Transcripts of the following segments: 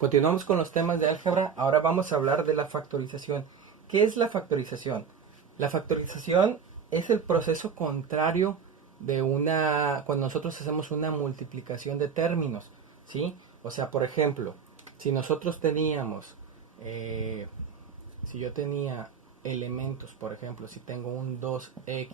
Continuamos con los temas de álgebra. Ahora vamos a hablar de la factorización. ¿Qué es la factorización? La factorización es el proceso contrario de cuando nosotros hacemos una multiplicación de términos, ¿sí? O sea, por ejemplo, si nosotros teníamos, si yo tenía elementos, por ejemplo, si tengo un 2x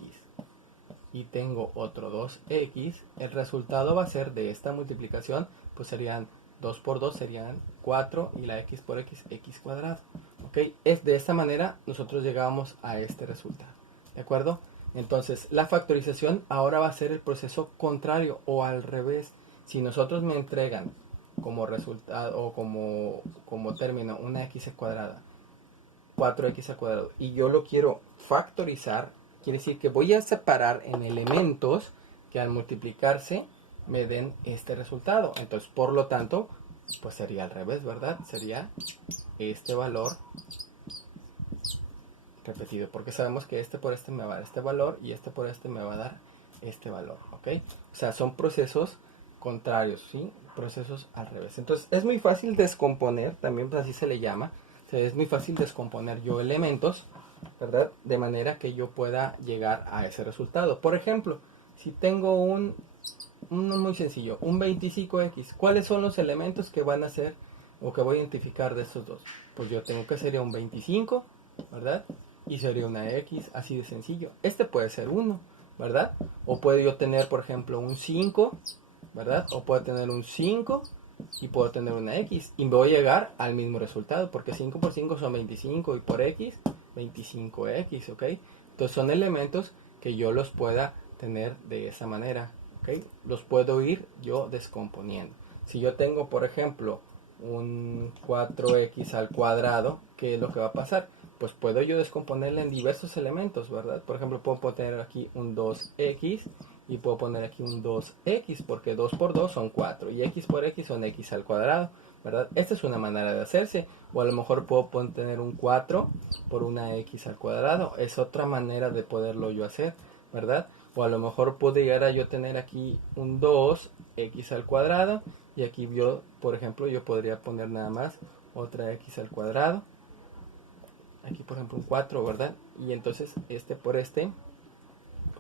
y tengo otro 2x, el resultado va a ser de esta multiplicación, pues serían 2 por 2 serían 4 y la x por x, x cuadrado. ¿Ok? Es de esta manera nosotros llegamos a este resultado. ¿De acuerdo? Entonces, la factorización ahora va a ser el proceso contrario o al revés. Si nosotros me entregan como resultado o como término una x cuadrada, 4x al cuadrado, y yo lo quiero factorizar, quiere decir que voy a separar en elementos que al multiplicarse me den este resultado. Entonces, por lo tanto, pues sería al revés, ¿verdad? Sería este valor repetido, porque sabemos que este por este me va a dar este valor y este por este me va a dar este valor, ¿ok? O sea, son procesos contrarios, ¿sí? Procesos al revés. Entonces, es muy fácil descomponer, también pues así se le llama. O sea, es muy fácil descomponer yo elementos, ¿verdad? De manera que yo pueda llegar a ese resultado. Por ejemplo, si tengo uno muy sencillo, un 25x, ¿cuáles son los elementos que van a ser o que voy a identificar de estos dos? Pues yo tengo que sería un 25, ¿verdad? Y sería una x, así de sencillo. Este puede ser 1, ¿verdad? O puedo yo tener, por ejemplo, un 5, ¿verdad? O puedo tener un 5 y puedo tener una x. Y voy a llegar al mismo resultado, porque 5 por 5 son 25 y por x, 25x, ¿ok? Entonces son elementos que yo los pueda tener de esa manera, ¿ok? Los puedo ir yo descomponiendo. Si yo tengo, por ejemplo, un 4x al cuadrado, ¿qué es lo que va a pasar? Pues puedo yo descomponerle en diversos elementos, ¿verdad? Por ejemplo, puedo poner aquí un 2x y puedo poner aquí un 2x, porque 2 por 2 son 4 y x por x son x al cuadrado, ¿verdad? Esta es una manera de hacerse. O a lo mejor puedo tener un 4 por una x al cuadrado. Es otra manera de poderlo yo hacer, ¿verdad? O a lo mejor puedo llegar a yo tener aquí un 2x al cuadrado y aquí yo, por ejemplo, yo podría poner nada más otra x al cuadrado. Aquí, por ejemplo, un 4, ¿verdad? Y entonces este por este,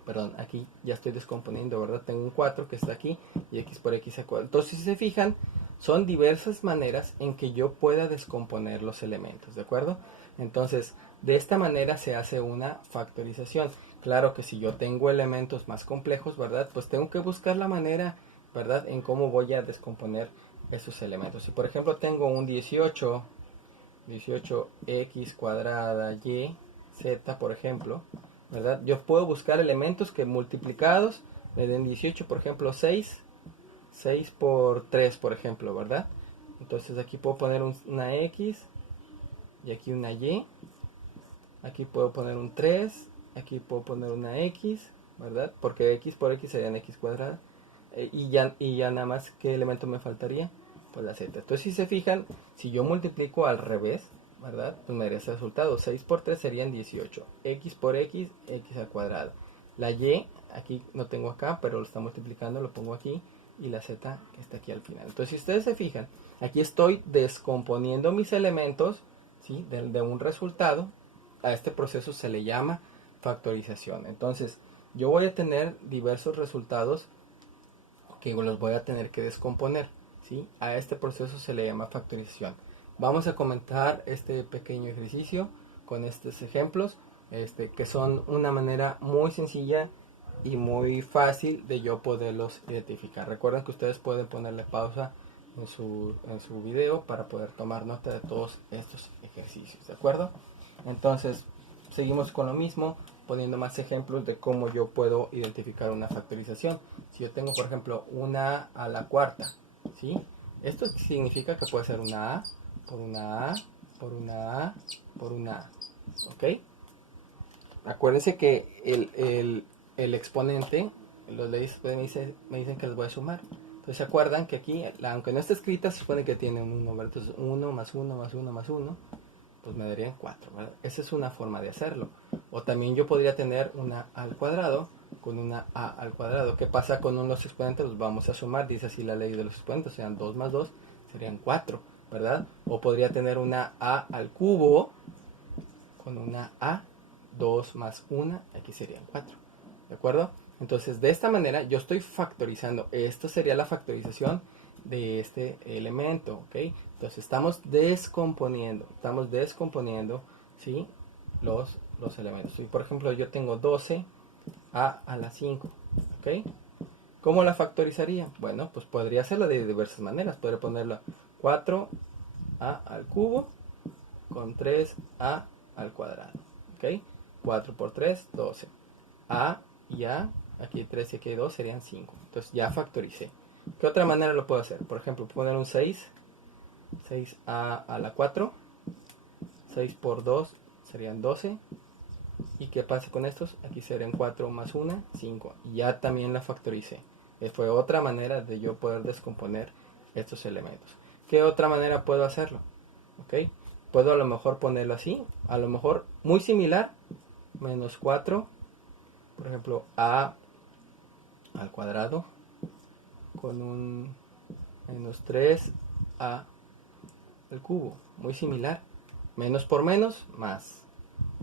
perdón, aquí ya estoy descomponiendo, ¿verdad? Tengo un 4 que está aquí y x por x al cuadrado. Entonces, si se fijan, son diversas maneras en que yo pueda descomponer los elementos, ¿de acuerdo? Entonces, de esta manera se hace una factorización. Claro que si yo tengo elementos más complejos, ¿verdad? Pues tengo que buscar la manera, ¿verdad? En cómo voy a descomponer esos elementos. Si por ejemplo tengo un 18x cuadrada y z, por ejemplo, ¿verdad? Yo puedo buscar elementos que multiplicados me den 18, por ejemplo, 6 por 3, por ejemplo, ¿verdad? Entonces aquí puedo poner una x y aquí una y. Aquí puedo poner un 3, aquí puedo poner una x, ¿verdad? Porque x por x serían x cuadrada. Y ya nada más, ¿qué elemento me faltaría? Pues la z. Entonces, si se fijan, si yo multiplico al revés, ¿verdad? Pues me daría ese resultado. 6 por 3 serían 18. X por x, x al cuadrado. La y, aquí no tengo acá, pero lo está multiplicando, lo pongo aquí. Y la z que está aquí al final. Entonces, si ustedes se fijan, aquí estoy descomponiendo mis elementos, ¿sí? De un resultado. A este proceso se le llama factorización. Entonces, yo voy a tener diversos resultados que los voy a tener que descomponer, ¿sí? A este proceso se le llama factorización. Vamos a comentar este pequeño ejercicio con estos ejemplos, que son una manera muy sencilla y muy fácil de yo poderlos identificar. Recuerden que ustedes pueden ponerle pausa en su video para poder tomar nota de todos estos ejercicios, ¿de acuerdo? Entonces, seguimos con lo mismo, poniendo más ejemplos de cómo yo puedo identificar una factorización. Si yo tengo, por ejemplo, una a la cuarta, ¿sí? Esto significa que puede ser una a por una a por una a por una a, ¿ok? Acuérdense que el exponente, los leyes me dicen que les voy a sumar. Entonces se acuerdan que aquí, aunque no está escrita, se supone que tiene un 1, ¿verdad? Entonces 1 más 1 más 1 más 1, pues me darían 4, ¿verdad? Esa es una forma de hacerlo. O también yo podría tener una a al cuadrado con una a al cuadrado. ¿Qué pasa con los exponentes? Los vamos a sumar, dice así la ley de los exponentes, sean 2 más 2 serían 4. ¿verdad? O podría tener una a al cubo con una a, 2 más 1, aquí serían 4, ¿de acuerdo? Entonces, de esta manera yo estoy factorizando. Esto sería la factorización de este elemento, ¿ok? Entonces, estamos descomponiendo, ¿sí? Los elementos. Y, por ejemplo, yo tengo 12 a la 5, ¿ok? ¿Cómo la factorizaría? Bueno, pues podría hacerlo de diversas maneras. Podría ponerlo 4a al cubo con 3a al cuadrado, ¿ok? 4 por 3, 12. A y A, aquí hay 3 y aquí hay 2, serían 5. Entonces ya factoricé. ¿Qué otra manera lo puedo hacer? Por ejemplo, poner un 6, 6a a la 4, 6 por 2 serían 12. ¿Y qué pasa con estos? Aquí serían 4 más 1, 5. Y ya también la factoricé. Fue otra manera de yo poder descomponer estos elementos. ¿Qué otra manera puedo hacerlo? ¿Ok? Puedo a lo mejor ponerlo así. A lo mejor muy similar. Menos 4. Por ejemplo, a al cuadrado con un menos 3a al cubo. Muy similar. Menos por menos, más.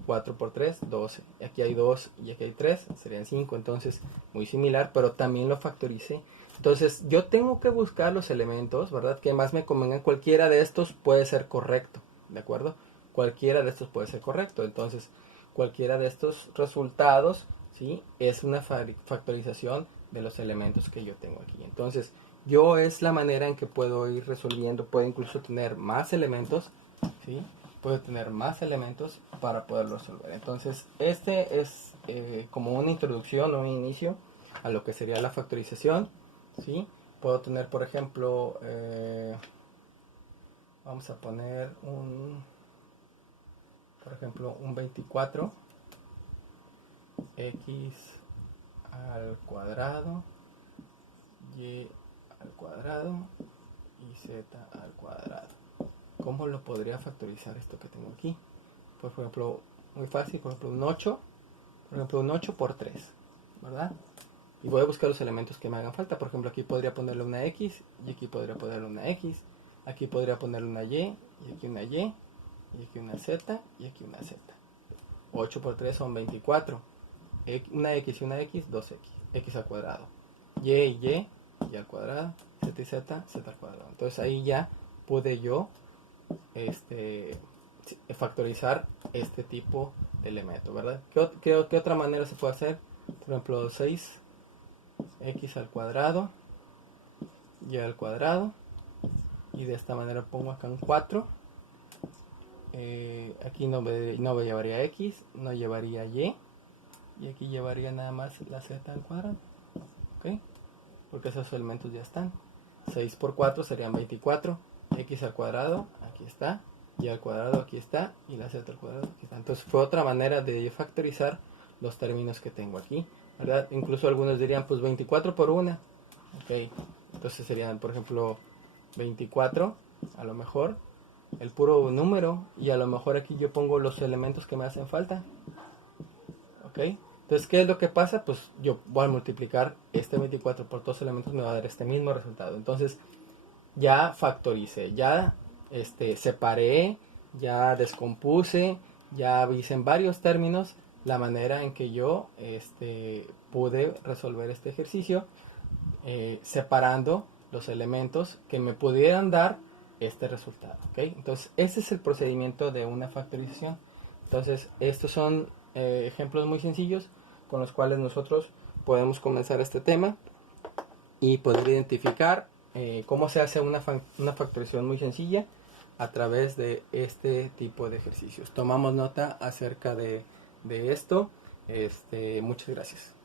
4 por 3, 12. Aquí hay 2 y aquí hay 3, serían 5. Entonces, muy similar, pero también lo factoricé. Entonces, yo tengo que buscar los elementos, ¿verdad? Que más me convengan. Cualquiera de estos puede ser correcto, ¿de acuerdo? Cualquiera de estos puede ser correcto. Entonces, cualquiera de estos resultados, ¿sí? Es una factorización de los elementos que yo tengo aquí. Entonces, yo es la manera en que puedo ir resolviendo. Puedo incluso tener más elementos, ¿sí? Puedo tener más elementos para poderlo resolver. Entonces, este es como una introducción o un inicio a lo que sería la factorización, ¿sí? Puedo tener, por ejemplo, vamos a poner por ejemplo, un 24 x al cuadrado, y al cuadrado y z al cuadrado. ¿Cómo lo podría factorizar esto que tengo aquí? Por ejemplo, muy fácil, por ejemplo, un 8 por 3, ¿verdad? Y voy a buscar los elementos que me hagan falta. Por ejemplo, aquí podría ponerle una x, y aquí podría ponerle una x, aquí podría ponerle una y, y aquí una y, y aquí una z, y aquí una z. 8 por 3 son 24. Una x y una x, 2x. X al cuadrado. Y al cuadrado. Z y z, z al cuadrado. Entonces ahí ya pude yo factorizar este tipo de elemento, ¿verdad? ¿Qué otra manera se puede hacer? Por ejemplo, 6x al cuadrado, y al cuadrado, y de esta manera pongo acá un 4. Aquí no me llevaría x, no llevaría y aquí llevaría nada más la z al cuadrado, ¿ok? Porque esos elementos ya están. 6 por 4 serían 24, x al cuadrado, aquí está, y al cuadrado aquí está, y la z al cuadrado aquí está. Entonces fue otra manera de factorizar los términos que tengo aquí, ¿verdad? Incluso algunos dirían, pues 24 por 1, ok, entonces serían, por ejemplo, 24, a lo mejor, el puro número, y a lo mejor aquí yo pongo los elementos que me hacen falta, ok. Entonces, ¿qué es lo que pasa? Pues yo voy a multiplicar este 24 por dos elementos, me va a dar este mismo resultado. Entonces, ya factoricé, ya separé, ya descompuse, ya hice en varios términos la manera en que yo pude resolver este ejercicio, separando los elementos que me pudieran dar este resultado, ¿okay? Entonces, este es el procedimiento de una factorización. Entonces, estos son ejemplos muy sencillos con los cuales nosotros podemos comenzar este tema y poder identificar cómo se hace una factorización muy sencilla a través de este tipo de ejercicios. Tomamos nota acerca de esto. Muchas gracias.